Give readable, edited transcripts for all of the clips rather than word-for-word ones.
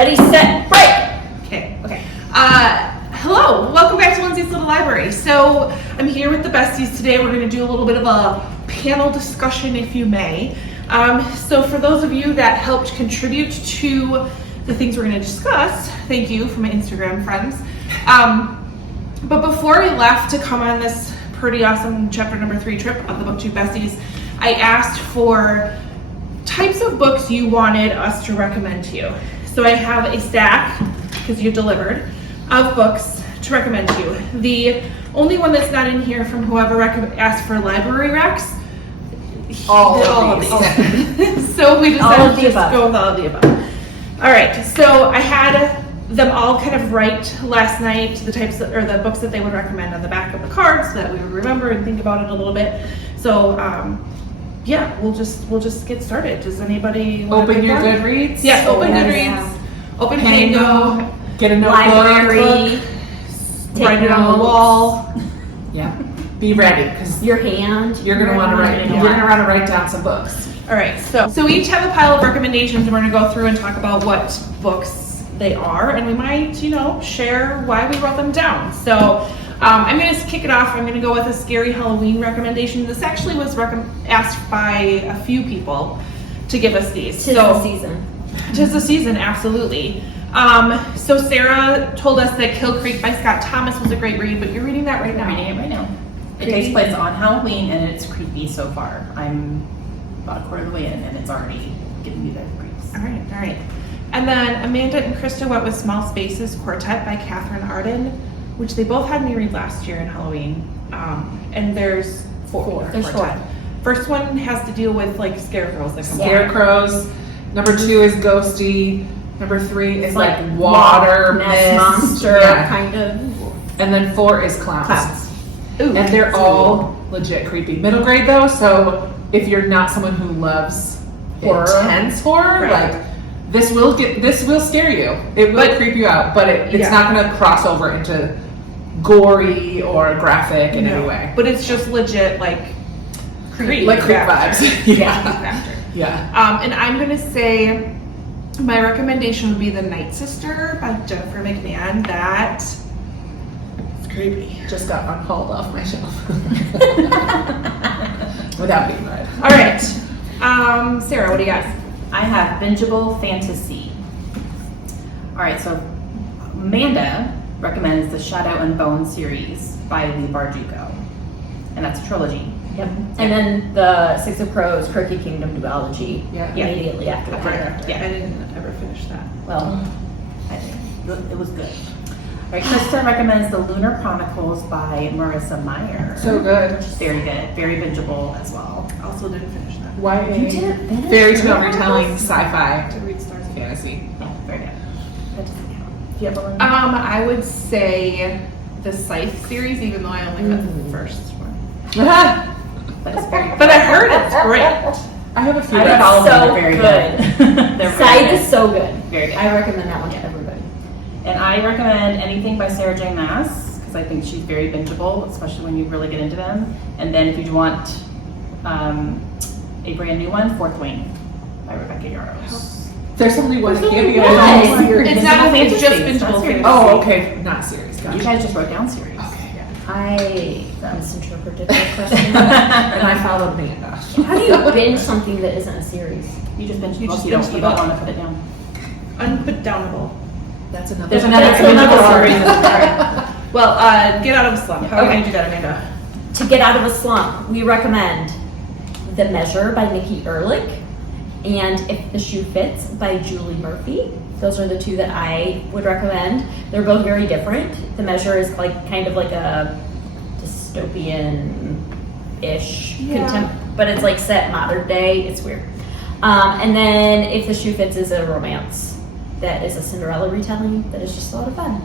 Ready, set, break! Okay. Hello, welcome back to Lindsay's Little Library. So I'm here with the besties today. We're going to do a little bit of a panel discussion, if you may. So for those of you that helped contribute to the things we're going to discuss, thank you for my Instagram friends. But before we left to come on this pretty awesome chapter number 3 trip of the BookTube Besties, I asked for types of books you wanted us to recommend to you. So I have a stack, because you delivered, of books to recommend to you. The only one that's not in here from whoever asked for library recs, all of these. So we decided to just go with all of the above. All right, so I had them all kind of write last night the types or the books that they would recommend on the back of the cards so that we would remember and think about it a little bit. So yeah, we'll just get started. Does anybody want open to your Goodreads? Yeah, open Goodreads. Open Pango. Get a notebook. Library. Write it on the wall. Yeah. Be ready, because Your hand. you're gonna want to write. You're gonna want to write down some books. All right, so we each have a pile of recommendations, and we're gonna go through and talk about what books they are, and we might, share why we wrote them down. So I'm gonna kick it off. I'm gonna go with a scary Halloween recommendation. This actually was asked by a few people to give us these. Tis the season. Tis the season, absolutely. So Sarah told us that Kill Creek by Scott Thomas was a great read, but you're reading that right now. I'm reading it right now. It takes place on Halloween, and it's creepy so far. I'm about a quarter of the way in, and it's already giving me the creeps. All right. And then Amanda and Krista went with Small Spaces Quartet by Catherine Arden, which they both had me read last year in Halloween. And there's four. There's four. First one has to deal with like scarecrows. Scarecrows. Number 2 is ghosty. Number 3 is like Like water nest mist. monster Yeah. kind of. And then 4 is clowns. Ooh, And they're all legit creepy. Middle grade though, so if you're not someone who loves Horror. intense horror, Right. like this will scare you. It will creep you out, but it's not gonna cross over into gory or graphic in any way. But it's just legit like creepy. Like creep factor. vibes. Yeah. Factor. Yeah. And I'm gonna say my recommendation would be The Night Sister by Jennifer McMahon. That is creepy. Just got unhauled off my shelf. Without being read. All right. Sarah, what do you got? I have Bingeable Fantasy. All right, so Amanda recommends the Shadow and Bone series by Lee Bardugo, and that's a trilogy. Yep. And then the Six of Crows, Crooked Kingdom duology. Yeah. Immediately after that. Yeah, I didn't ever finish that. Well, I think it was good. All right, Krista recommends The Lunar Chronicles by Marissa Meyer. So good. Very good, very bingeable as well. Also didn't finish that. YA. You didn't finish Fairy tale that? retelling, sci-fi, To read stars. fantasy. Yeah, very good. That doesn't count. Do you have a one? I would say the Scythe series, even though I only read the first one. But it's very But I heard it's great. I have a few. I read all of them. So They're very good. good. They're very Side good. is so good. Very good. I recommend that one to everybody. And I recommend anything by Sarah J. Maas because I think she's very bingeable, especially when you really get into them. And then if you want a brand new one, Fourth Wing by Rebecca Yarros. There's only one cameo. What? It's not. It's just Fantasy, it's not bingeable series. fantasy. Oh, okay, not series. Gotcha. You guys just wrote down series. Okay. I misinterpreted that question. And I followed Amanda. How do you binge something that isn't a series? You just binge. You just You don't binge the book. want to put it down. Unputdownable. That's another. There's another story. Well, get out of a slump. How are you gonna do that, Amanda? To get out of a slump, we recommend The Measure by Nikki Ehrlich and If the Shoe Fits by Julie Murphy. Those are the two that I would recommend. They're both very different. The Measure is kind of like a dystopian-ish but it's like set modern day. It's weird. And then If the Shoe Fits is a romance that is a Cinderella retelling that is just a lot of fun.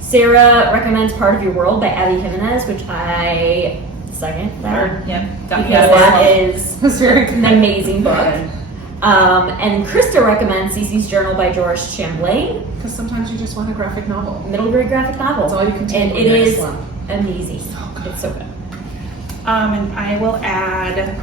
Sarah recommends Part of Your World by Abby Jimenez, which I second that. Yep. Because that is That's very an good. amazing book. And Krista recommends Cece's Journal by Doris Chamberlain, Because sometimes you just want a graphic novel. middle grade graphic novel. That's all you can take And when it you're in a is slump. amazing. It's so good. And I will add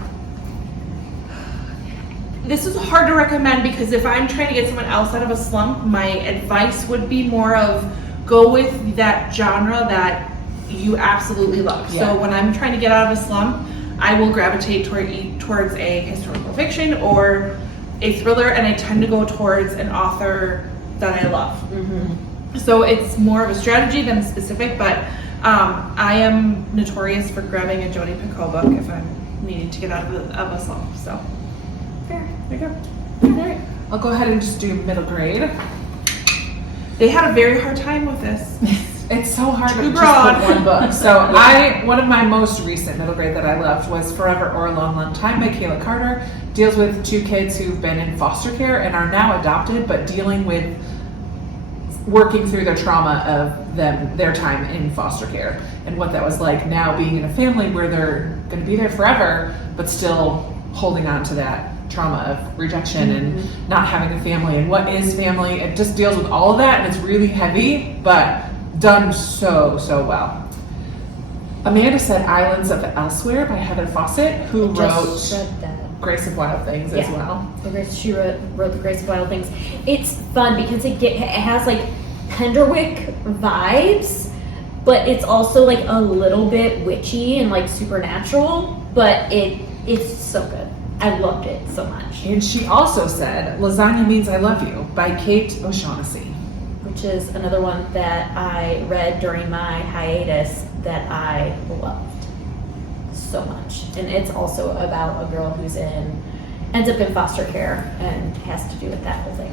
This is hard to recommend because if I'm trying to get someone else out of a slump, my advice would be more of go with that genre that you absolutely love. Yeah. So when I'm trying to get out of a slump, I will gravitate towards a historical fiction or a thriller, and I tend to go towards an author that I love. So it's more of a strategy than specific, but I am notorious for grabbing a Jodi Picoult book if I'm needing to get out of a slump. So Fair. there you go. All right. I'll go ahead and just do middle grade. They had a very hard time with this. It's so hard to Too just broad. put one book. So one of my most recent middle grade that I loved was Forever or a Long, Long Time by Kayla Carter. Deals with two kids who've been in foster care and are now adopted, but dealing with working through the trauma of their time in foster care and what that was like now being in a family where they're going to be there forever, but still holding on to that trauma of rejection and not having a family and what is family. It just deals with all of that, and it's really heavy, but done so well. Amanda said Islands of Elsewhere by Heather Fawcett, who Just wrote read that. Grace of Wild Things as Yeah. well. She wrote the Grace of Wild Things. It's fun because it has like Penderwick vibes, but it's also like a little bit witchy and like supernatural, but it's so good. I loved it so much. And she also said Lasagna Means I Love You by Kate O'Shaughnessy. Which is another one that I read during my hiatus that I loved so much. And it's also about a girl who's ends up in foster care and has to do with that whole thing.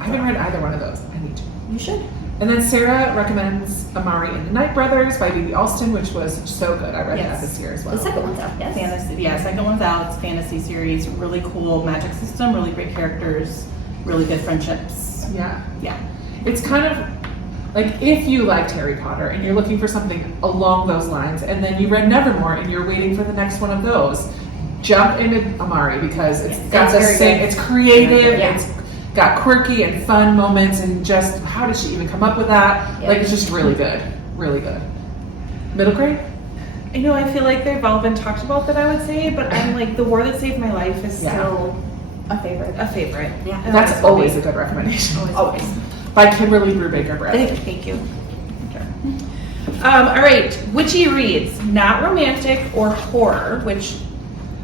I haven't read either one of those. I need to. You should. And then Sarah recommends Amari and the Night Brothers by B.B. Alston, which was so good. I read that Yes. this year as well. The second one's out, yes. Fantasy, yeah, second one's out. It's fantasy series, really cool magic system, really great characters, really good friendships. Yeah. Yeah. It's kind of like if you liked Harry Potter and you're looking for something along those lines, and then you read Nevermore and you're waiting for the next one of those, jump into Amari because it's Yes, got it's the very same, good. it's creative, Yeah. it's got quirky and fun moments, and just how did she even come up with that? Yeah. Like, it's just really good. Really good. Middle grade? I know, I feel like they've all been talked about that I would say, but I'm like, The War That Saved My Life is Yeah. still A favorite. a favorite. Yeah. And That's that's what always we- a good recommendation. Always. By Kimberly Brubaker Bradley. Thank you. All right, witchy reads, not romantic or horror, which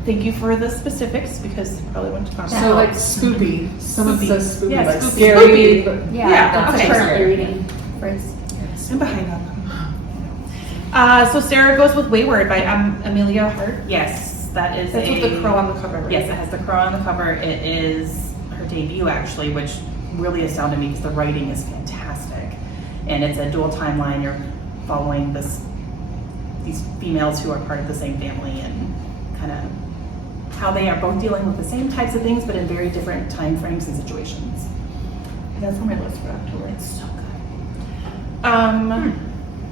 thank you for the specifics because you probably went to find So like spooky. Someone Spoopy. says spooky, Yeah, like spoopy. scary. Spoopy. but- Yeah, that's okay. currently reading phrase. I'm behind on them. So Sarah goes with Wayward by Amelia Hart. Yes, that is That's with the crow on the cover, right? Yes, it has the crow on the cover. It is her debut actually, which really astounded me because the writing is fantastic. And it's a dual timeline. You're following these females who are part of the same family and kind of how they are both dealing with the same types of things, but in very different time frames and situations. That's on my list for October. It's so good.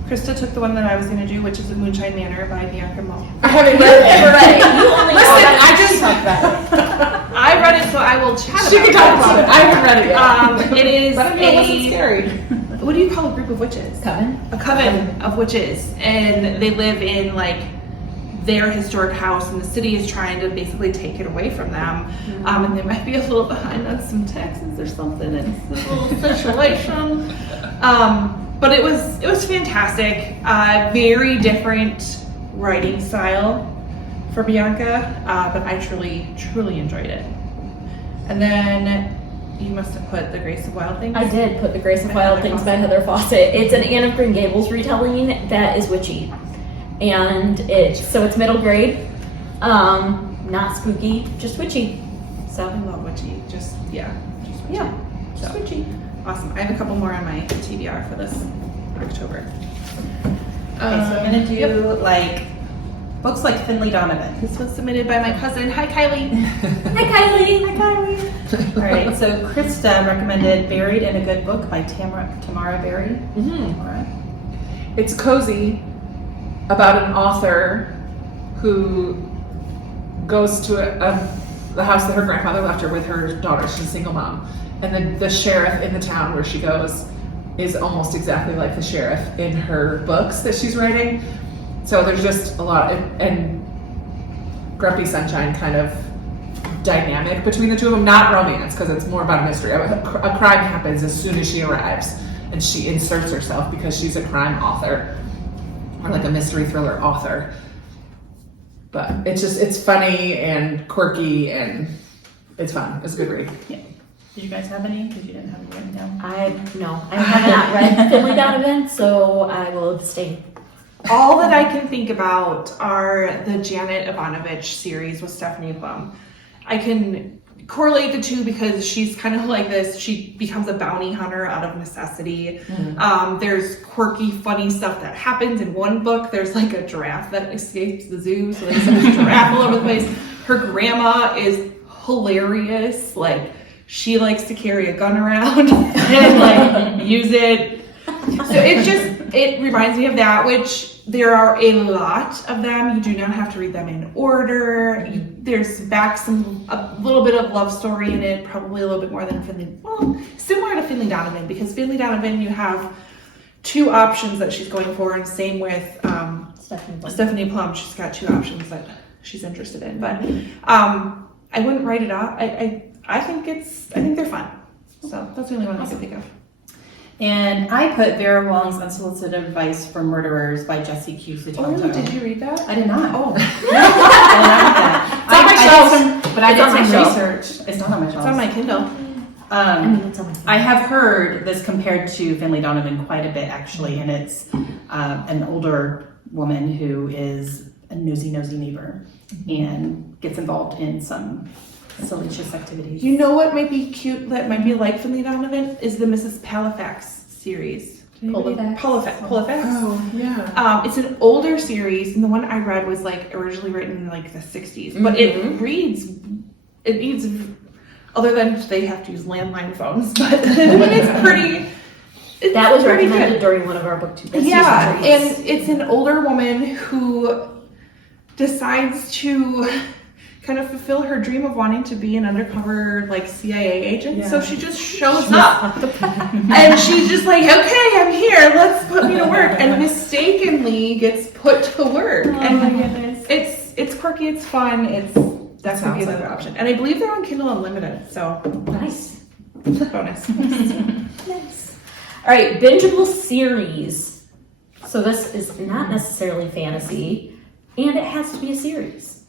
Krista took the one that I was going to do, which is Moonshine Manor by Bianca Mo. I haven't read it. Right. You only Listen, I just I read it, so I will chat She about can talk about it. I haven't read it yet. It is But I mean, it wasn't scary. what do you call a group of witches? Coven. A coven of witches, and they live in like their historic house, and the city is trying to basically take it away from them. And they might be a little behind on some taxes or something. It's a little situation. But it was fantastic. Very different writing style for Bianca, but I truly enjoyed it. And then you must have put The Grace of Wild Things. I did put The Grace of Wild Things by Heather Fawcett. It's an Anne of Green Gables retelling that is witchy. And it's middle grade. Not spooky, just witchy. So I love witchy. Just witchy. yeah, just So. witchy. Awesome. I have a couple more on my TBR for this October. Okay, so I'm gonna do like books like Finley Donovan. This was submitted by my cousin. Hi, Kylie. Hi Kylie. Hi Kylie. All right, so Krista recommended Buried in a Good Book by Tamara Berry. Tamara. It's cozy about an author who goes to the house that her grandfather left her with her daughter. She's a single mom. And then the sheriff in the town where she goes is almost exactly like the sheriff in her books that she's writing. So there's just a lot, and Grumpy Sunshine kind of dynamic between the two of them. Not romance, because it's more about a mystery. A crime happens as soon as she arrives, and she inserts herself because she's a crime author, or like a mystery thriller author. But it's funny and quirky, and it's fun. It's a good read. Yeah. Did you guys have any? Because you didn't have it written down. I have not read Finley Donovan, so I will abstain. All that I can think about are the Janet Ivanovich series with Stephanie Plum. I can correlate the two because she's kind of like this. She becomes a bounty hunter out of necessity. There's quirky, funny stuff that happens in one book. There's like a giraffe that escapes the zoo, so there's a giraffe all over the place. Her grandma is hilarious. Like, she likes to carry a gun around and like use it. So it reminds me of that, which there are a lot of them. You do not have to read them in order. There's a little bit of love story in it, probably a little bit more than similar to Finley Donovan, because Finley Donovan, you have two options that she's going for, and same with Stephanie Plum. She's got two options that she's interested in, but I wouldn't write it off. I think they're fun. So that's the only one I can think of. And I put Vera Walling's Unsolicited Advice for Murderers by Jessie Q. Oh, did you read that? I did not. Oh. I did some research. It's not on my shelf. It's on my Kindle. I have heard this compared to Finley Donovan quite a bit, actually, and it's an older woman who is a nosy neighbor and gets involved in some salacious activities. You know what might be cute that might be like Finley Donovan is the Mrs. Palafax series. Palafax. Oh, yeah. It's an older series, and the one I read was like originally written in like the 60s. But it reads, other than they have to use landline phones, but it's pretty. That was recommended during one of our BookTube Besties. Yeah, and it's an older woman who decides to kind of fulfill her dream of wanting to be an undercover like CIA agent. Yeah. So she just shows up and she's just like, okay, I'm here, let's put me to work, and mistakenly gets put to work. And my goodness. It's quirky, it's fun, that's gonna be another option. And I believe they're on Kindle Unlimited, so nice. Bonus. Nice. All right, bingeable series. So this is not necessarily fantasy, and it has to be a series.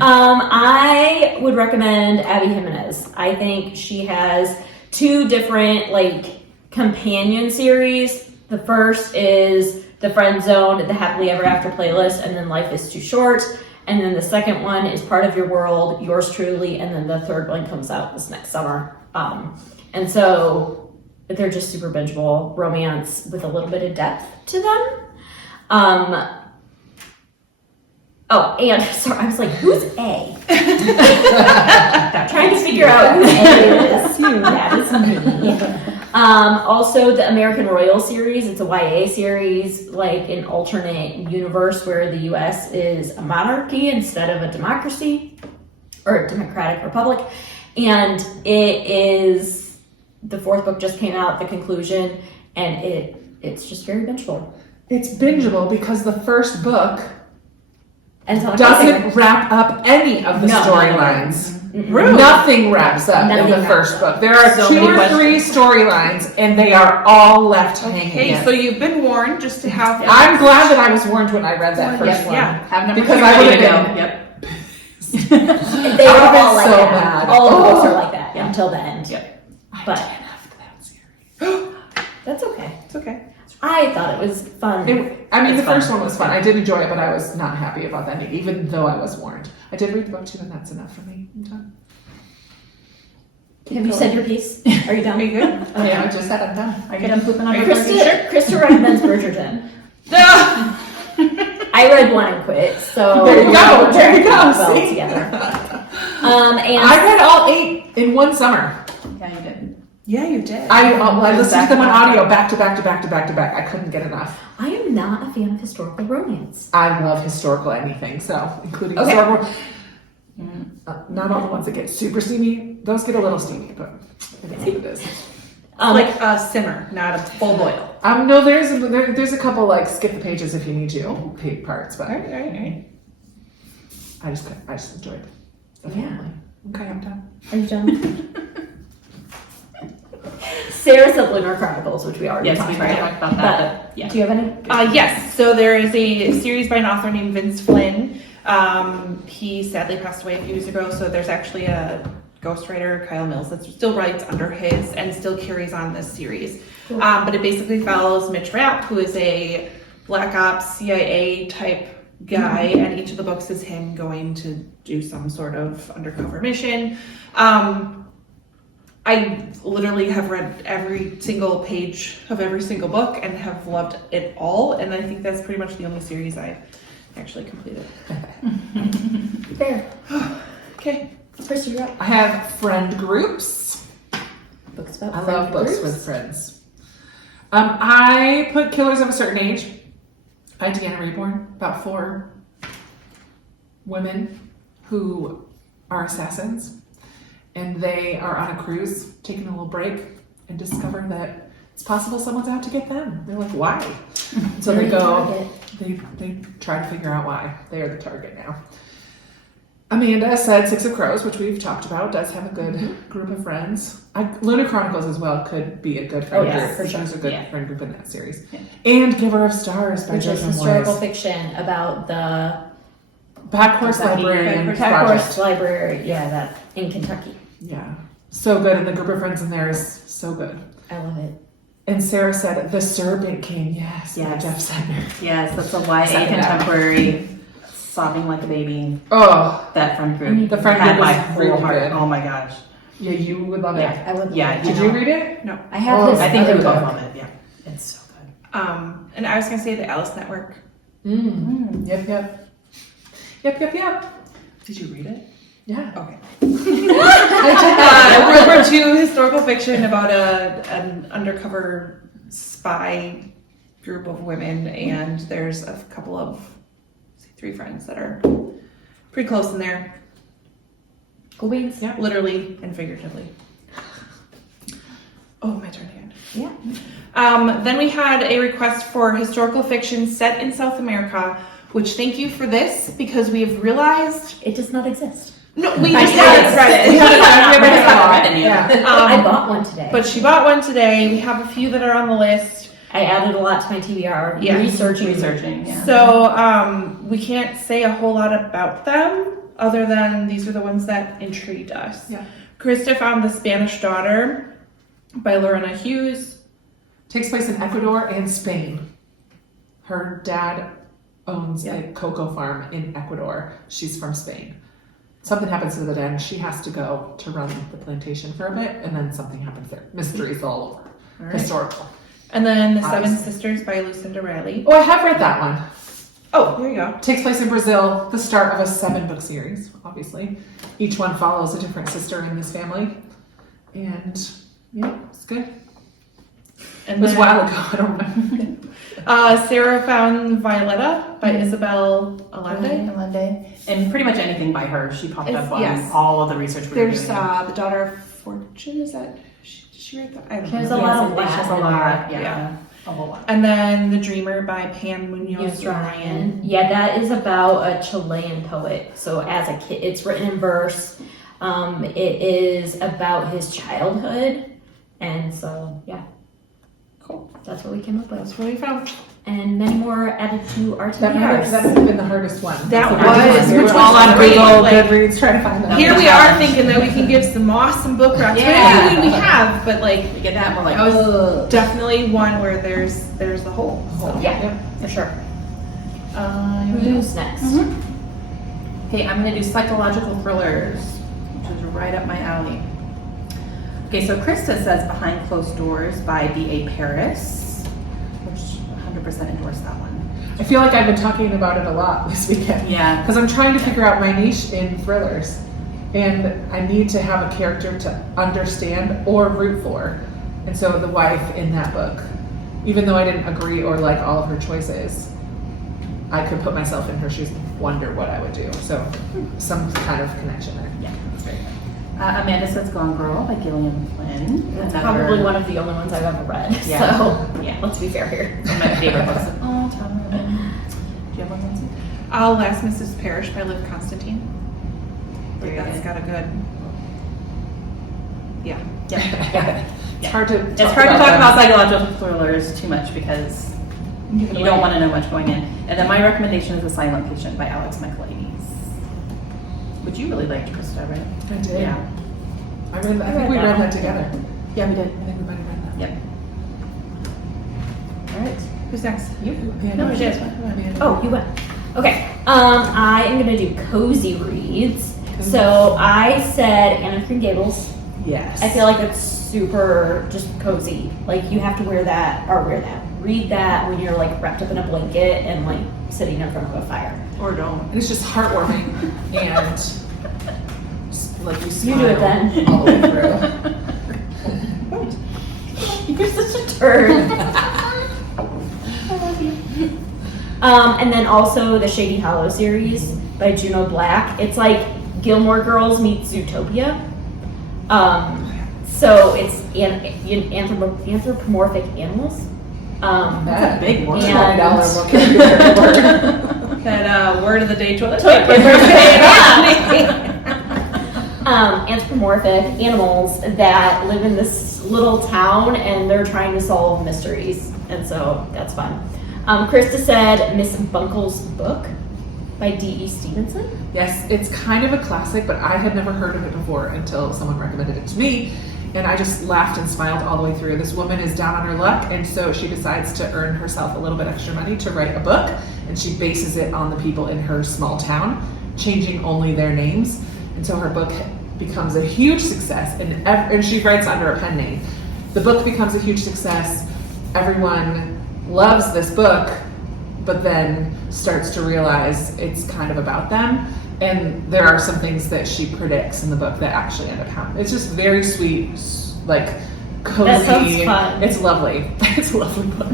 I would recommend Abby Jimenez. I think she has two different like companion series. The first is The Friend Zone, The Happily Ever After Playlist, and then Life is Too Short. And then the second one is Part of Your World, Yours Truly, and then the third one comes out this next summer. And so they're just super bingeable romance with a little bit of depth to them. Oh, and sorry, I was like, who's A? Trying to figure out who A is. That is me. Also, the American Royal series. It's a YA series, like an alternate universe where the U.S. is a monarchy instead of a democracy or a democratic republic. And it is, the fourth book just came out, the conclusion, and it's just very bingeable. It's bingeable because the first book and doesn't wrap up any of the storylines. Really? Nothing wraps up in the first book. There are So 2 many or 3 storylines, and they are all left hanging. Okay, so you've been warned just to have. I'm glad that I was warned when I read that first one. Yeah, because I would have been. Yep. They I are would've been all like so that. mad. All of the books are like that until the end. Yep. But that series. that's okay. It's okay. I thought it was fun. The first one was fun. I did enjoy it, but I was not happy about the ending, even though I was warned. I did read the book too, and that's enough for me. I'm done. Have you said your piece? Are you done? Are you good? Oh, yeah, I just said I'm done. Are you done pooping on your burger? Krista recommends Bridgerton. I read one and quit, so There you go. well See? together. And I read all 8 in one summer. Yeah, you did. Yeah, you did. I listened to them on audio back to back. I couldn't get enough. I am not a fan of historical romance. I love historical anything, so including historical. Not all the ones that get super steamy. Those get a little steamy, but it is what it is. Like a simmer, not a full boil. No, there's a couple like skip the pages if you need to pig parts, but All right. I just enjoyed the family. Okay, I'm done. Are you done? Sarah said Lunar Chronicles, which we already Yes, talked we about. already talked about that, but yeah. Do you have any? Yes, so there is a series by an author named Vince Flynn. He sadly passed away a few years ago, so there's actually a ghostwriter, Kyle Mills, that still writes under his and still carries on this series. Cool. But it basically follows Mitch Rapp, who is a Black Ops CIA type guy, and each of the books is him going to do some sort of undercover mission. I literally have read every single page of every single book and have loved it all, and I think that's pretty much the only series I've actually completed. Fair. Okay. Krista, you're up. I have friend groups. Books about I friend love books groups. with friends. I put Killers of a Certain Age by Deanna Reborn, about 4 women who are assassins, and they are on a cruise, taking a little break, and discover that it's possible someone's out to get them. They're like, why? So they go, they try to figure out why they are the target now. Amanda said Six of Crows, which we've talked about, does have a good group of friends. Lunar Chronicles as well could be a good friend group. for sure. There's a good Yeah. friend group in that series. Yeah. And Giver of Stars by Which is Jojo historical Moyes. fiction about the Backhorse Kentucky Librarian Backhorse Project. Library, that in Kentucky. Yeah. So good, and the group of friends in there is so good. I love it. And Sarah said The Serpent King, yes, by Yes. Jeff Sentner. Yes, that's a YA Second that. contemporary, sobbing like a baby. Oh, That friend group. The friend had group my was whole really heart. good. Oh my gosh. yeah, you would love Yeah, it. I would. Yeah, love Did it. you read it? No. I have Oh, this. I think you other would both book. love it. Yeah, it's so good. And I was gonna say the Alice Network. Yep. Did you read it? Yeah. Okay. I World War II historical fiction about an undercover spy group of women, and there's a couple of 3 friends that are pretty close in there, Cool beans. Yeah. literally and figuratively. Oh, my turn again. Yeah. Then we had a request for historical fiction set in South America, which thank you for this, because we have realized It does not exist. no, we I just did. haven't read it. We haven't read it. Yeah. I bought one today. But she bought one today. We have a few that are on the list. I added a lot to my TBR. Yeah. Researching. Yeah. So we can't say a whole lot about them other than these are the ones that intrigued us. Yeah. Krista found The Spanish Daughter by Lorena Hughes. Takes place in Ecuador and Spain. Her dad owns a cocoa farm in Ecuador. She's from Spain. Something happens to the dad and she has to go to run the plantation for a bit, and then something happens there. Mysteries all over. All right. Historical. And then The Seven Obviously. Sisters by Lucinda Riley. Oh, I have read that one. Oh, there you go. Takes place in Brazil, the start of a 7-book series, obviously. Each one follows a different sister in this family. And yeah, it's good. And It was a then, while ago, I don't remember. Sarah found Violetta by Isabel Allende. And pretty much anything by her, she popped It's- up on yes. all of the research we were There's doing. The Daughter of Fortune. Is that? Did she write that? I don't There's know. a lot of Yes, there's a Latin lot. in there. Yeah, a whole lot. And then The Dreamer by Pam Munoz Yes, Ryan. Yeah, that is about a Chilean poet. So as a kid, it's written in verse. It is about his childhood, and so yeah, Cool. that's what we came up with. That's what we found. And many more added to our That might TBRs. have been the hardest one. That was, We which were all was on great. Google, Like, Goodreads, trying to find them. Here we are thinking that we can give some awesome book wraps. Yeah. Maybe we have, but like We get that, we're like, that was ugh. definitely one where there's the hole. So. Yeah, for sure. Mm-hmm. Who's next? Okay, I'm gonna do psychological thrillers, which is right up my alley. Okay, so Krista says Behind Closed Doors by B.A. Paris, which 100% endorse that one. I feel like I've been talking about it a lot this weekend. Yeah. Because I'm trying to figure out my niche in thrillers. And I need to have a character to understand or root for. And so the wife in that book, even though I didn't agree or like all of her choices, I could put myself in her shoes and wonder what I would do. So some kind of connection there. Yeah, that's very good. Amanda says Gone Girl by Gillian Flynn. That's Another- probably one of the only ones I've ever read. Yeah. So Yeah. let's be fair here. One of my favorite books of all time. Do you have one, Lindsay? Last Mrs. Parrish by Liv Constantine. Like, that's got a good. Yeah. It's hard to It's hard to talk about psychological thrillers too much because you don't want to know much going in. And then my recommendation is The Silent Patient by Alex Michaelides, which you really liked, Krista, right? I did. Yeah. I think we read that together. Yeah, we did. I think we might have read that. Yep. All right. Who's next? You. No, she has one. Oh, you went. Okay. I am gonna do cozy reads. So I said Anne of Green Gables. Yes. I feel like it's super just cozy. Like you have to read that when you're like wrapped up in a blanket and like sitting in front of a fire. Or don't. And it's just heartwarming and like you smile You do it then. all the way through. You're such a turd. I love you. And then also the Shady Hollow series by Juno Black. It's like Gilmore Girls meets Zootopia. So it's anthropomorphic animals. That's a big word. And- $20 vocabulary word. That word of the day toilet Anthropomorphic animals that live in this little town and they're trying to solve mysteries. And so that's fun. Krista said Miss Bunkle's Book by D.E. Stevenson. Yes, it's kind of a classic, but I had never heard of it before until someone recommended it to me. And I just laughed and smiled all the way through. This woman is down on her luck, and so she decides to earn herself a little bit extra money to write a book, and she bases it on the people in her small town, changing only their names. And so her book becomes a huge success, and she writes under a pen name. The book becomes a huge success. Everyone loves this book, but then starts to realize it's kind of about them. And there are some things that she predicts in the book that actually end up happening. It's just very sweet, like cozy. That sounds fun. It's lovely. It's a lovely book.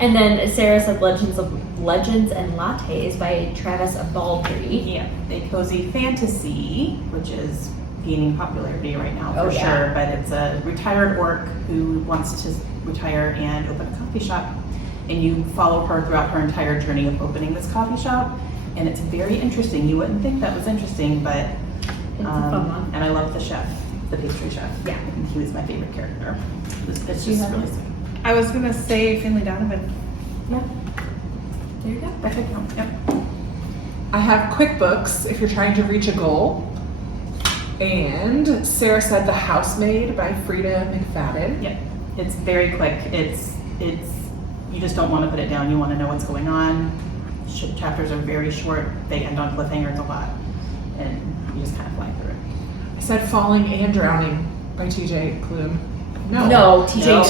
And then Sarah said Legends and Lattes by Travis Baldry. Yeah, a cozy fantasy, which is gaining popularity right now for Oh, yeah. sure. But it's a retired orc who wants to retire and open a coffee shop. And you follow her throughout her entire journey of opening this coffee shop. And it's very interesting. You wouldn't think that was interesting, but It's a fun one. and I love the chef, the pastry chef. Yeah. And he was my favorite character. It's Do you just have really it? sweet. I was gonna say Finley Donovan. Yeah. There you go. That could count. Yep. I have QuickBooks if you're trying to reach a goal. And Sarah said The Housemaid by Frida McFadden. Yep. It's very quick. It's you just don't want to put it down. You want to know what's going on. Chapters are very short. They end on cliffhangers a lot, and you just kind of fly through it. I said Falling and Drowning by T.J. Klune. No, TJ No.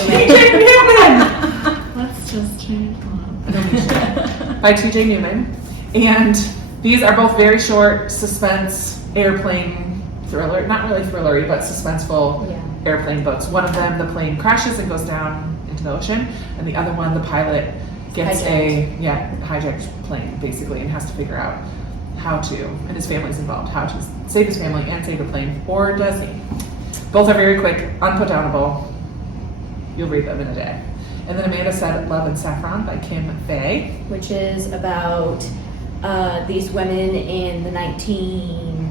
Newman. Let's just change one. By T.J. Newman. And these are both very short suspense airplane thriller, not really thrillery, but suspenseful Yeah. airplane books. One of them, the plane crashes and goes down into the ocean, and the other one, the pilot gets hijacked plane basically and has to figure out how to, and his family's involved, how to save his family and save the plane, or does he? Both are very quick, unputdownable. You'll read them in a day. And then Amanda said Love and Saffron by Kim Fay. Which is about these women in the 1960s,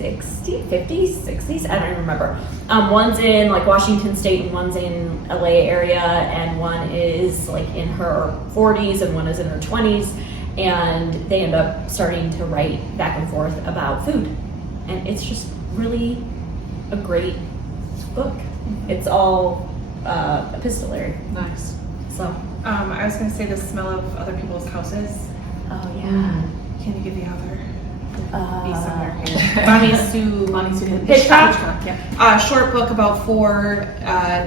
50s, 60s, I don't even remember. One's in like Washington State and one's in LA area, and one is like in her 40s and one is in her 20s, and they end up starting to write back and forth about food. And it's just really a great book. It's all epistolary. Nice. So, I was gonna say The Smell of Other People's Houses. oh yeah. Can you give the author? Be Uh, somewhere here. Bonnie Sue. Hitchcock? Yeah. Short book about 4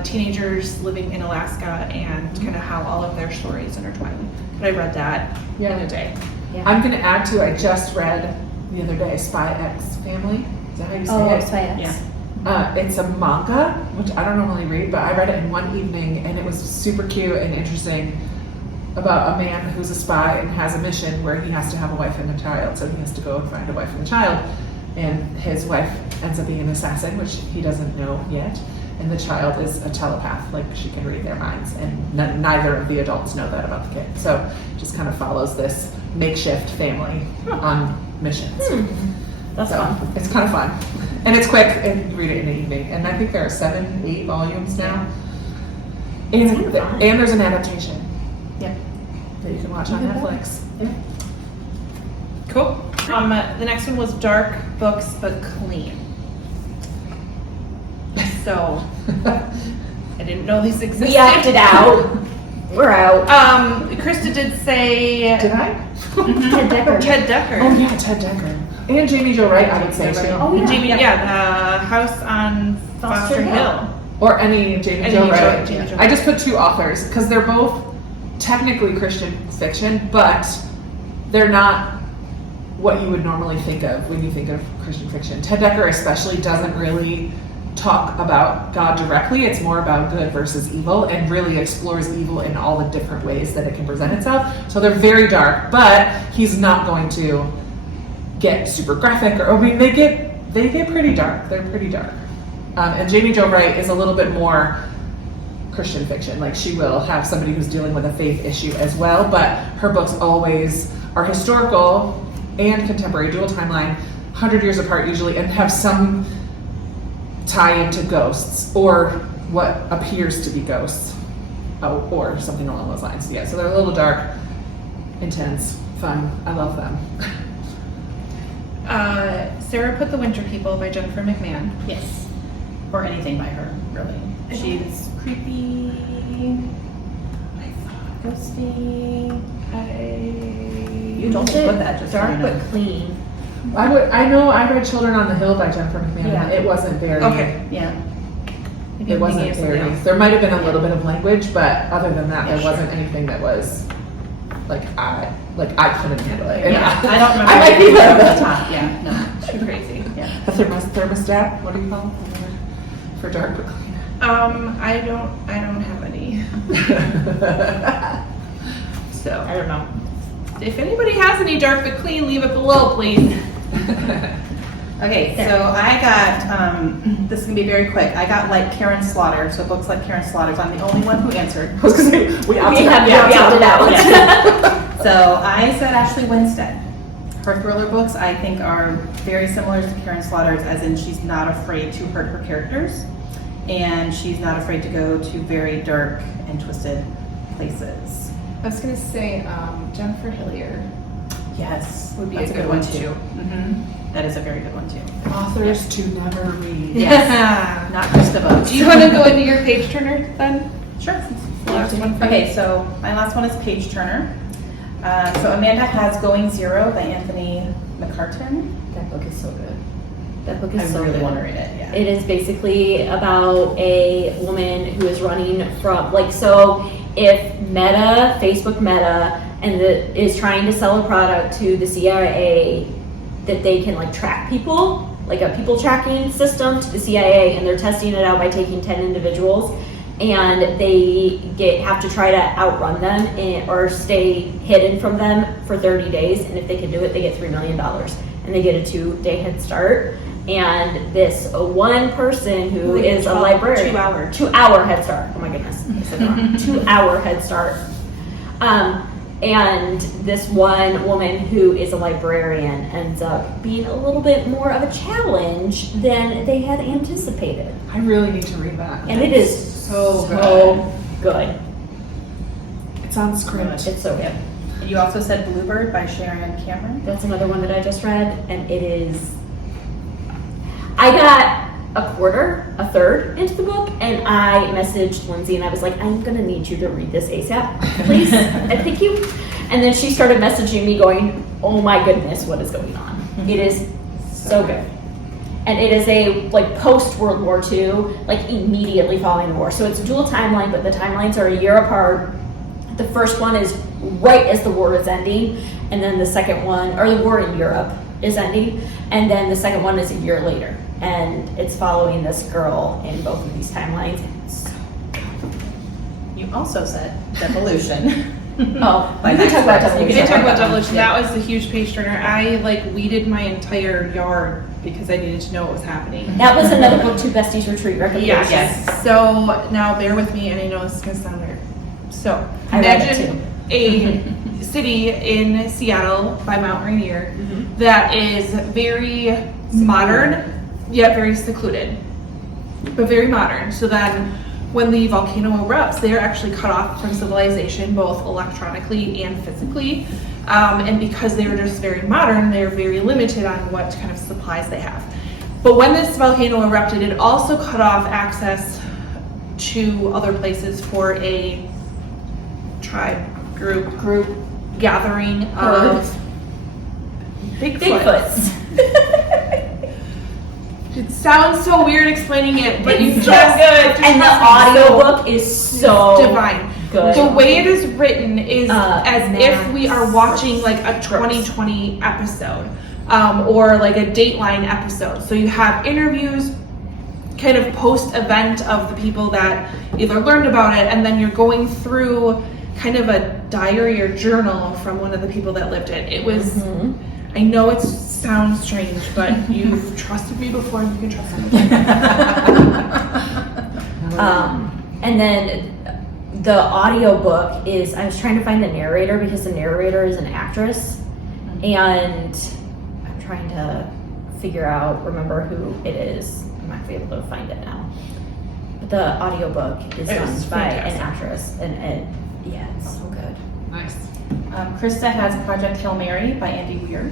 teenagers living in Alaska and kind of how all of their stories intertwine. But I read that in a day. Yeah. I'm going to add to, I just read the other day, Spy X Family. Is that how you say Oh, it? Spy X. Yeah. It's a manga, which I don't normally read, but I read it in one evening, and it was super cute and interesting about a man who's a spy and has a mission where he has to have a wife and a child. So he has to go and find a wife and a child, and his wife ends up being an assassin, which he doesn't know yet. And the child is a telepath, like she can read their minds, and neither of the adults know that about the kid. So it just kind of follows this makeshift family on missions. That's So fun. it's kind of fun. And it's quick, and you read it in the evening. And I think there are 7, 8 volumes now. And, It's kinda fun. and there's an adaptation Yep. that you can watch on Netflix. Cool. The next one was dark books but clean. So I didn't know these existed. We acted out. We're out. Krista did say Did I? Ted Decker. Ted Decker. Oh yeah, Ted Decker. And Jamie Jo Wright, I would say too. Oh, yeah. Jamie, the house on Foster Hill. Or any Jamie Any Jo Jo- Wright. Jamie Jo I just put 2 authors because they're both technically Christian fiction, but they're not what you would normally think of when you think of Christian fiction. Ted Decker especially doesn't really talk about God directly. It's more about good versus evil and really explores evil in all the different ways that it can present itself. So they're very dark, but he's not going to get super graphic or I mean they get pretty dark. They're pretty dark. And Jamie Jo Wright is a little bit more Christian fiction. Like she will have somebody who's dealing with a faith issue as well, but her books always are historical and contemporary, dual timeline, 100 years apart usually, and have some tie into ghosts or what appears to be ghosts or something along those lines. Yeah, so they're a little dark, intense, fun. I love them. Sarah put The Winter People by Jennifer McMahon. Yes. Or anything by her, really. She's creepy, ghosty. You told me to put that just so dark you know. but clean. I know I read Children on the Hill by Jennifer McMahon. Yeah. And it wasn't very. Okay. Yeah. Maybe It I'm wasn't thinking of something very. else. There might have been a little bit of language, but other than that, Yeah, there sure. wasn't anything that was I couldn't handle it. Yeah, I don't remember. I might be at the the top. Yeah, no. Too crazy. Yeah. A thermostat. What do you call it? For dark but clean. I don't have any. So I don't know. if anybody has any dark but clean, leave it below, please. Okay, so I got, this is gonna be very quick. I got like Karen Slaughter, so books like Karen Slaughter's. I'm the only one who answered. I was gonna say, we opted out. we opted out. So I said Ashley Winstead. Her thriller books I think are very similar to Karen Slaughter's, as in she's not afraid to hurt her characters, and she's not afraid to go to very dark and twisted places. I was gonna say Jennifer Hillier. Yes, Would be that's a good one, too. That is a very good one too. Authors to never read. Yes, not Krista books. Do you want to go into your page turner then? Sure. Last one for Okay, so my last one is Page Turner. So Amanda has Going Zero by Anthony McCartan. That book is so good. That book is I so really good. want to read it. Yeah. It is basically about a woman who is running from, so if Facebook Meta, is trying to sell a product to the CIA that they can track people, like a people tracking system to the CIA, and they're testing it out by taking 10 individuals, and they have to try to outrun them or stay hidden from them for 30 days, and if they can do it, they get $3 million, and they get a 2-day head start. And this one person who is a librarian, 2 hour. 2 hour head start. Oh my goodness, I said it wrong. 2 hour head start. And this one woman who is a librarian ends up being a little bit more of a challenge than they had anticipated. I really need to read that. And it is so good. It's on script. It's so good. And you also said Bluebird by Sharon Cameron. That's another one that I just read, and it is. I got a third into the book, and I messaged Lindsay and I was like, I'm gonna need you to read this ASAP, please. And thank you. And then she started messaging me going, oh my goodness, what is going on? It is so good. And it is a post World War II, immediately following the war. So it's a dual timeline, but the timelines are a year apart. The first one is right as the war is ending, and then the second one, or the war in Europe is ending, and then the second one is a year later. And it's following this girl in both of these timelines. You also said Devolution. Oh, By we can Max talk about Brooks. We Devolution. did talk about Devolution. Yeah. That was the huge page turner. I weeded my entire yard because I needed to know what was happening. That was another BookTube Besties retreat recommendation. Yes. So now bear with me, and I know this is gonna sound weird. So I read it imagine too. a city in Seattle by Mount Rainier that is very modern, yet very secluded, but very modern. So then when the volcano erupts, they are actually cut off from civilization, both electronically and physically. And because they were just very modern, they're very limited on what kind of supplies they have. But when this volcano erupted, it also cut off access to other places for a tribe, group gathering of Bigfoots. It sounds so weird explaining it, but you just And the audiobook is so divine. good. The way it is written is as Max if we are watching like a 2020 episode, or like a Dateline episode. So you have interviews, kind of post-event of the people that either learned about it, and then you're going through kind of a diary or journal from one of the people that lived it. It was, I know it sounds strange, but you've trusted me before and you can trust me again. And then the audiobook is, I was trying to find the narrator because the narrator is an actress, and I'm trying to remember who it is. I'm not gonna be able to find it now. But the audiobook is done by an actress, and it's so good. Nice. Krista has Project Hail Mary by Andy Weir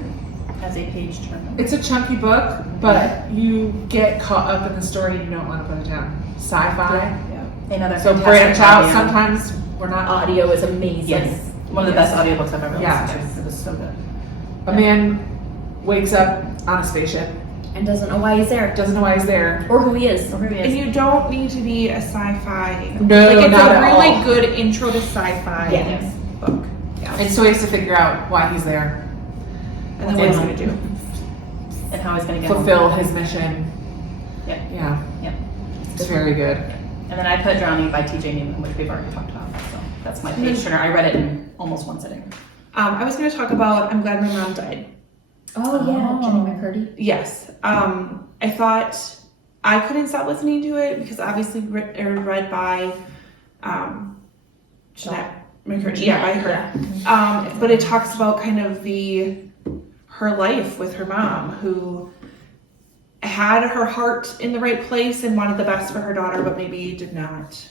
as a page turner. It's a chunky book, but you get caught up in the story and you don't want to put it down. Sci-fi. Another So fantastic branch out. audio. Sometimes we're not. Audio is amazing. Yes, one of the best audiobooks I've ever Yeah. listened to. It was so good. A man wakes up on a spaceship, And doesn't know why he's there. doesn't know why he's there. Or who he is. And you don't need to be a sci-fi. No, like it's not a at really all. good intro to sci-fi Yes. book. Yeah. And so he has to figure out why he's there, And then what he's gonna do. And how he's going to get fulfill home. his mission. Yep. Yeah, Yep. it's very good. And then I put Drowning by T.J. Newman, which we've already talked about. So that's my page turner. I read it in almost one sitting. I was gonna talk about I'm Glad My Mom Died. Oh yeah, Jenny McCurdy. Yes. I thought I couldn't stop listening to it because obviously read by Jeanette McCurdy. Yeah, by her. But it talks about kind of her life with her mom, who had her heart in the right place and wanted the best for her daughter, but maybe did not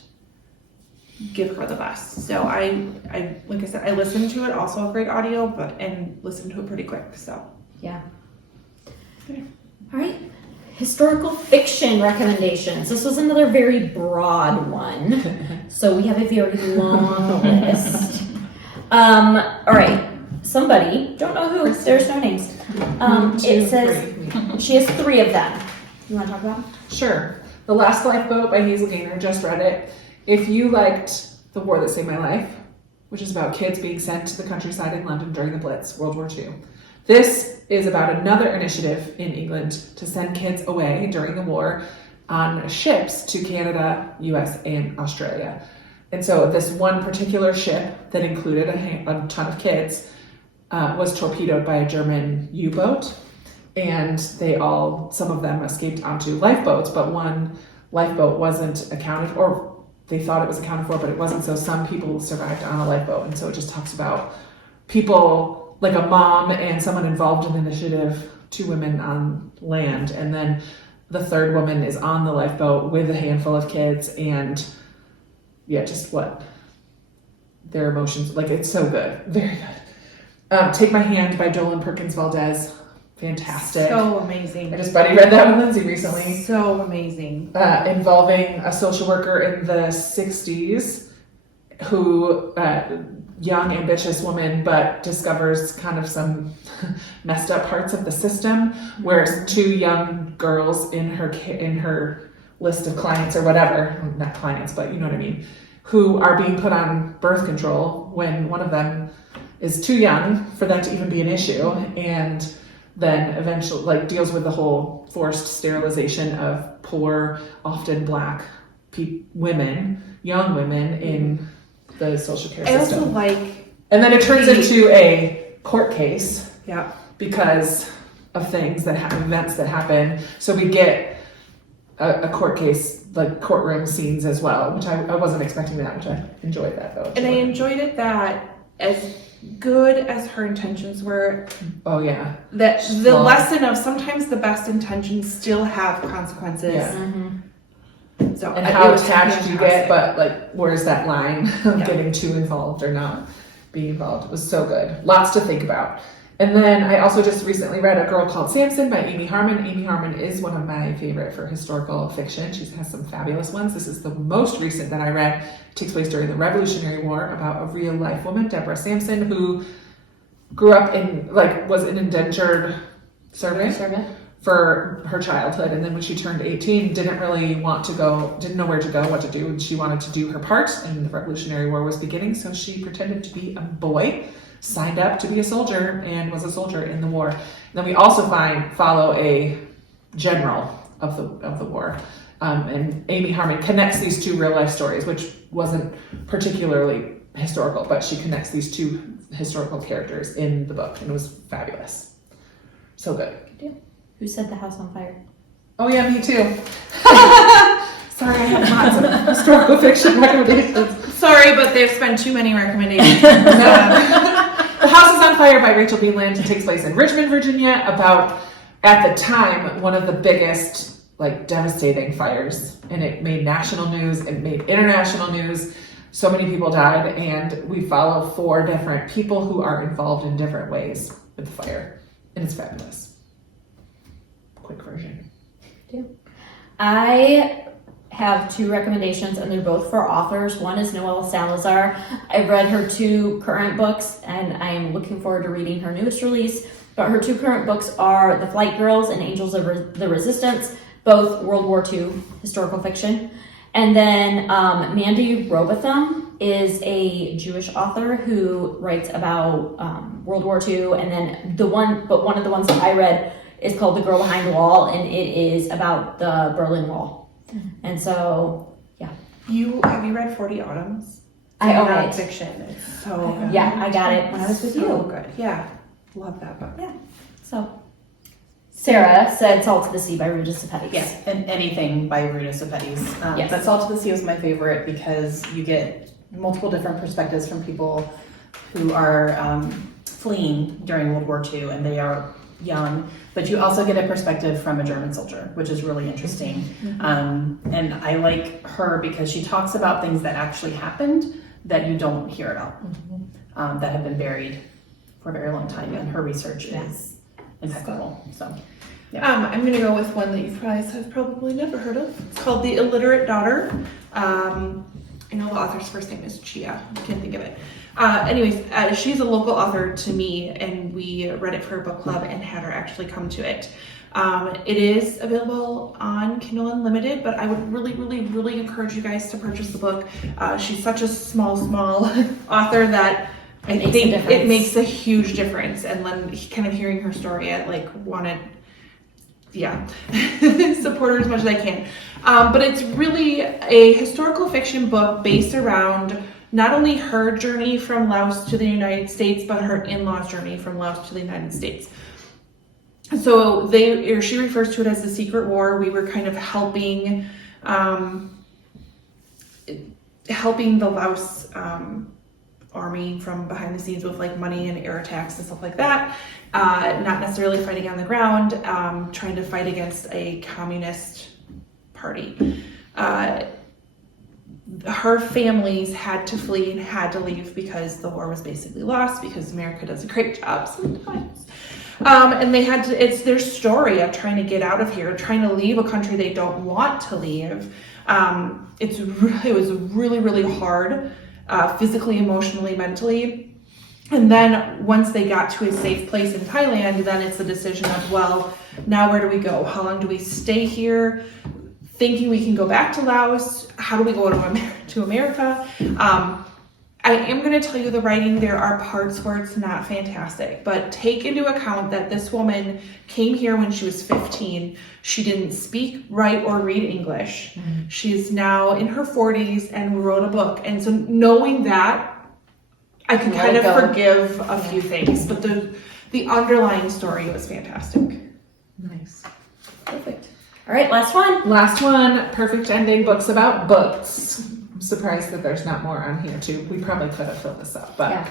give her the best. So I like I said, I listened to it, also a great audio, and listened to it pretty quick. So Yeah. All right. Historical fiction recommendations. This was another very broad one. So we have a very long list. All right. Somebody, don't know who, there's no names. It says she has 3 of them. You want to talk about them? Sure. The Last Lifeboat by Hazel Gaynor, just read it. If you liked The War That Saved My Life, which is about kids being sent to the countryside in London during the Blitz, World War II. This is about another initiative in England to send kids away during the war on ships to Canada, US, and Australia. And so this one particular ship that included a ton of kids was torpedoed by a German U-boat. And some of them escaped onto lifeboats, but one lifeboat wasn't accounted, or they thought it was accounted for, but it wasn't. So some people survived on a lifeboat. And so it just talks about people, like a mom and someone involved in the initiative, 2 women on land, and then the third woman is on the lifeboat with a handful of kids, and just what their emotions, like, it's so good, very good. Take My Hand by Joel Perkins Valdez, fantastic. so amazing. I just read that with Lindsay recently. So amazing. Involving a social worker in the 60s who, young, ambitious woman, but discovers kind of some messed up parts of the system, where 2 young girls in her list of clients or whatever, not clients, but you know what I mean, who are being put on birth control when one of them is too young for that to even be an issue, and then eventually deals with the whole forced sterilization of poor, often Black women, young women in the social care I system. also like, And then it turns into a court case yeah, because of things that happen, events that happen. So we get a court case, like courtroom scenes as well, which I wasn't expecting that, which I enjoyed that though. and I enjoyed it that as good as her intentions were, Oh yeah. that the Well- lesson of sometimes the best intentions still have consequences. Yeah. So And it how was attached you fantastic. get, but like, where's that line of Yeah. getting too involved or not being involved? It was so good. Lots to think about. And then I also just recently read A Girl Called Samson by Amy Harmon. Amy Harmon is one of my favorite for historical fiction. She has some fabulous ones. This is the most recent that I read. It takes place during the Revolutionary War about a real life woman, Deborah Sampson, who grew up in, like, was an indentured servant for her childhood, and then when she turned 18 didn't really want to go, didn't know where to go, what to do, and she wanted to do her part, and the Revolutionary War was beginning, so she pretended to be a boy, signed up to be a soldier, and was a soldier in the war. And then we also follow a general of the war, and Amy Harmon connects these two real life stories, which wasn't particularly historical, but she connects these two historical characters in the book, and it was fabulous. So good. Who set the house on fire? Oh yeah, me too. Sorry, I have lots of historical fiction recommendations. Sorry, but there's been too many recommendations. The House is on Fire by Rachel B. Lynch. It takes place in Richmond, Virginia, about, at the time, one of the biggest, like, devastating fires. And it made national news, it made international news. So many people died, and we follow 4 different people who are involved in different ways with the fire. And it's fabulous. Quick version. I have 2 recommendations, and they're both for authors. One is Noelle Salazar. I've read her 2 current books, and I am looking forward to reading her newest release. But her 2 current books are The Flight Girls and Angels of the Resistance, both World War II historical fiction. And then Mandy Robotham is a Jewish author who writes about World War II. And then one of the ones that I read is called The Girl Behind the Wall, and it is about the Berlin Wall. And so, yeah. Have you read 40 Autumns? I own it. Fiction. It's so good. Yeah, I got it when I was with So you. good. Yeah. Love that book. Yeah. So, Sarah said Salt to the Sea by Ruta Sepetys. Yes, and anything by Ruta Sepetys. Yes. But Salt to the Sea was my favorite because you get multiple different perspectives from people who are fleeing during World War II, and they are young, but you also get a perspective from a German soldier, which is really interesting. And I like her because she talks about things that actually happened that you don't hear about, that have been buried for a very long time, and her research is impeccable. So, yeah. I'm going to go with one that you guys have probably never heard of. It's called The Illiterate Daughter. I know the author's first name is Chia. I can't think of it. Anyways, she's a local author to me, and we read it for a book club and had her actually come to it. It is available on Kindle Unlimited, but I would really, really, really encourage you guys to purchase the book. She's such a small author that I think it makes a huge difference. And then kind of hearing her story, I wanted, support her as much as I can. But it's really a historical fiction book based around not only her journey from Laos to the United States, but her in-laws' journey from Laos to the United States. So she refers to it as the Secret War. We were kind of helping the Laos army from behind the scenes with money and air attacks and stuff like that. Not necessarily fighting on the ground, trying to fight against a communist party. Her families had to flee and had to leave because the war was basically lost, because America does a great job sometimes. And they had to, it's their story of trying to get out of here, trying to leave a country they don't want to leave. It was really, really hard, physically, emotionally, mentally. And then once they got to a safe place in Thailand, then it's a decision of, well, now where do we go? How long do we stay here? Thinking we can go back to Laos. How do we go to America? I am going to tell you the writing. There are parts where it's not fantastic, but take into account that this woman came here when she was 15. She didn't speak, write, or read English. She's now in her 40s and wrote a book. And so knowing that, I can kind of forgive a few things, but the underlying story was fantastic. Nice. Perfect. All right, last one. Last one, Perfect Ending, books about books. I'm surprised that there's not more on here too. We probably could have filled this up, but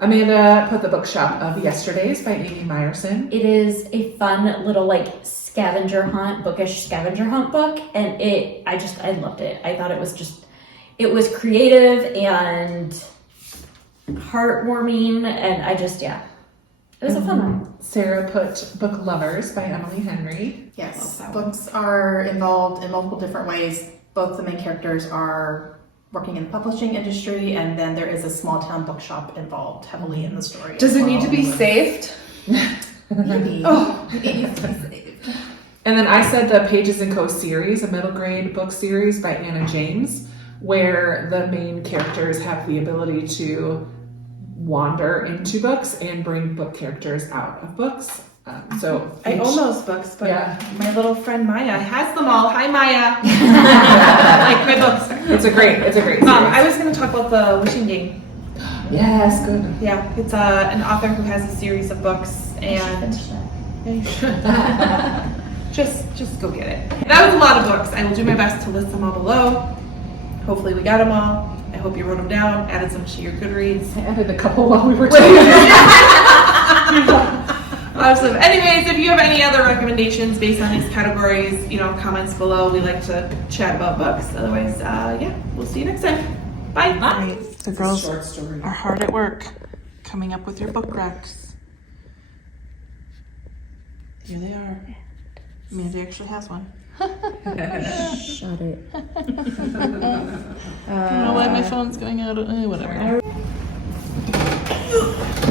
Amanda put The Bookshop of Yesterdays by Amy Meyerson. It is a fun little like scavenger hunt, bookish scavenger hunt book, and I loved it. I thought it was creative and heartwarming, and it was a fun one. Sarah put Book Lovers by Emily Henry. Yes, books are involved in multiple different ways. Both the main characters are working in the publishing industry, and then there is a small town bookshop involved heavily in the story. Does it need to be saved? Maybe. Oh. It needs to be saved. And then I said the Pages & Co. series, a middle grade book series by Anna James, where the main characters have the ability to wander into books and bring book characters out of books. I own those books, but Yeah. my little friend Maya has them all. Hi, Maya. Like my books. It's a great series. I was going to talk about the Wishing Game. Yes, good. Yeah, it's an author who has a series of books, and just go get it. That was a lot of books. I will do my best to list them all below. Hopefully we got them all. I hope you wrote them down, added some to your Goodreads. I added a couple while we were talking. Awesome. Anyways, if you have any other recommendations based on these categories, comments below. We like to chat about books. Otherwise, we'll see you next time. Bye. Bye. The girls Short story. are hard at work coming up with your book recs. Here they are. Amanda actually has one. Shut it. I don't know why my phone's going out. Whatever.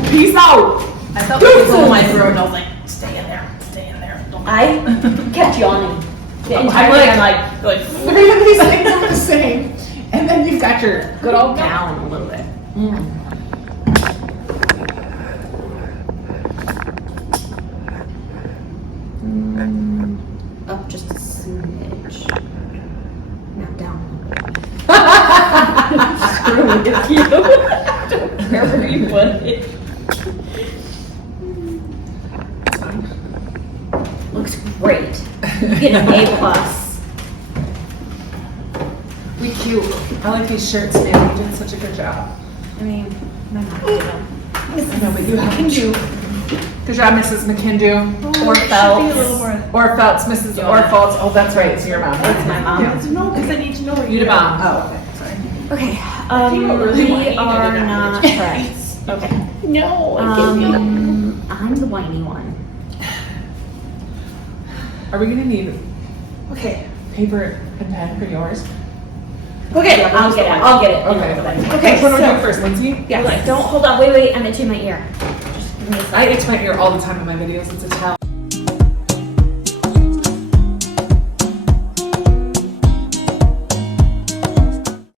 Peace out! I felt like it was on my throat, and I was like, stay in there. I kept yawning. The entire day, I'm like, Three of these things are the same. And then you've got your good old down a little bit. Up just a smidge. Now down. Screw with you. Wherever you put it. Looks great. You get an A+. We cute. I like these shirts, man. You did such a good job. I mean, I'm not gonna do them. I know, but you have to do. Good job, Mrs. McKindu. Or Be a Phelps. little more. Or Phelps, Mrs. Orphelps. Oh, that's right. It's your mom. That's my mom. No, because I need to know where You the mom. Oh, okay. Sorry. Okay, you were really we whiny, I are did not not friends. Okay. No, I'm the whiny one. Are we gonna need Okay. paper and pen for yours? Okay. I'll get it. I'll get it. Okay. Okay, Which one do we so- do first, Lindsay? Yes. Don't hold on. Wait. I'm itching my ear. Just give me a second. I itch my ear all the time in my videos. It's a tell.